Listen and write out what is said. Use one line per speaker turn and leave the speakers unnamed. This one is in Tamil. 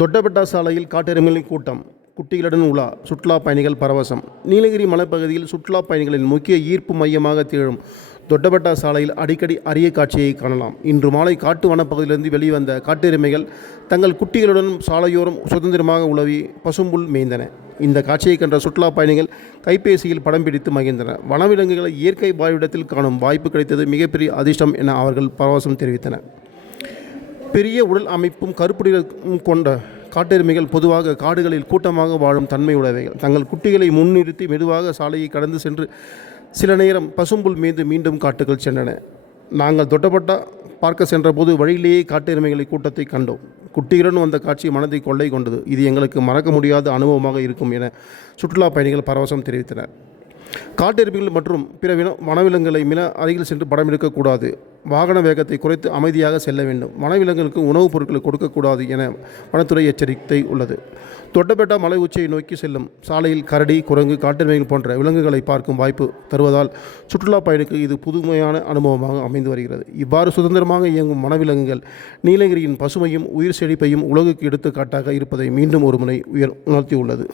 தொட்டபெட்டா சாலையில் காட்டெருமைகளின் கூட்டம் குட்டிகளுடன் உலா சுற்றுலா பயணிகள் பரவசம். நீலகிரி மலைப்பகுதியில் சுற்றுலா பயணிகளின் முக்கிய ஈர்ப்பு மையமாக திகழும் தொட்டபெட்டா சாலையில் அடிக்கடி அரிய காட்சியை காணலாம். இன்று மாலை காட்டு வனப்பகுதியிலிருந்து வெளிவந்த காட்டெருமைகள் தங்கள் குட்டிகளுடன் சாலையோரம் சுதந்திரமாக உலவி பசும்புல் மேய்ந்தன. இந்த காட்சியை கண்ட சுற்றுலா பயணிகள் கைபேசியில் படம் பிடித்து மகிழ்ந்தனர். வனவிலங்குகளை இயற்கை வாழ்விடத்தில் காணும் வாய்ப்பு கிடைத்தது மிகப்பெரிய அதிர்ஷ்டம் என அவர்கள் பரவசம் தெரிவித்தனர். பெரிய உடல் அமைப்பும் கருப்புடிகளும் கொண்ட காட்டெருமைகள் பொதுவாக காடுகளில் கூட்டமாக வாழும் தன்மையுடையவைகள் தங்கள் குட்டிகளை முன்னிறுத்தி மெதுவாக சாலையை கடந்து சென்று சில நேரம் பசும்புல் மீது மீண்டும் காட்டுகள் சென்றன. நாங்கள் தொட்டப்பட்டா பார்க்க சென்றபோது வழியிலேயே காட்டெருமைகளை கூட்டத்தை கண்டோம். குட்டிகளுடன் வந்த காட்சி மனதை கொள்ளை கொண்டது. இது எங்களுக்கு மறக்க முடியாத அனுபவமாக இருக்கும் என சுற்றுலா பயணிகள் பரவசம் தெரிவித்தனர். காட்டெருமைகள் மற்றும் பிற வின வனவிலங்குகளை மின அருகில் சென்று படம் எடுக்கக்கூடாது வாகன வேகத்தை குறைத்து அமைதியாக செல்ல வேண்டும். வனவிலங்குகளுக்கு உணவுப் பொருட்களை கொடுக்கக்கூடாது என வனத்துறை எச்சரிக்கை உள்ளது. தொட்டபெட்டா மலை உச்சியை நோக்கி செல்லும் சாலையில் கரடி குரங்கு காட்டெருமைகள் போன்ற விலங்குகளை பார்க்கும் வாய்ப்பு தருவதால் சுற்றுலா பயணிக்கு இது புதுமையான அனுபவமாக அமைந்து வருகிறது. இவ்வாறு சுதந்திரமாக இயங்கும் வனவிலங்குகள் நீலகிரியின் பசுமையும் உயிர் செழிப்பையும் உலகுக்கு எடுத்துக்காட்டாக இருப்பதை மீண்டும் ஒரு முறை உயர் உணர்த்தியுள்ளது.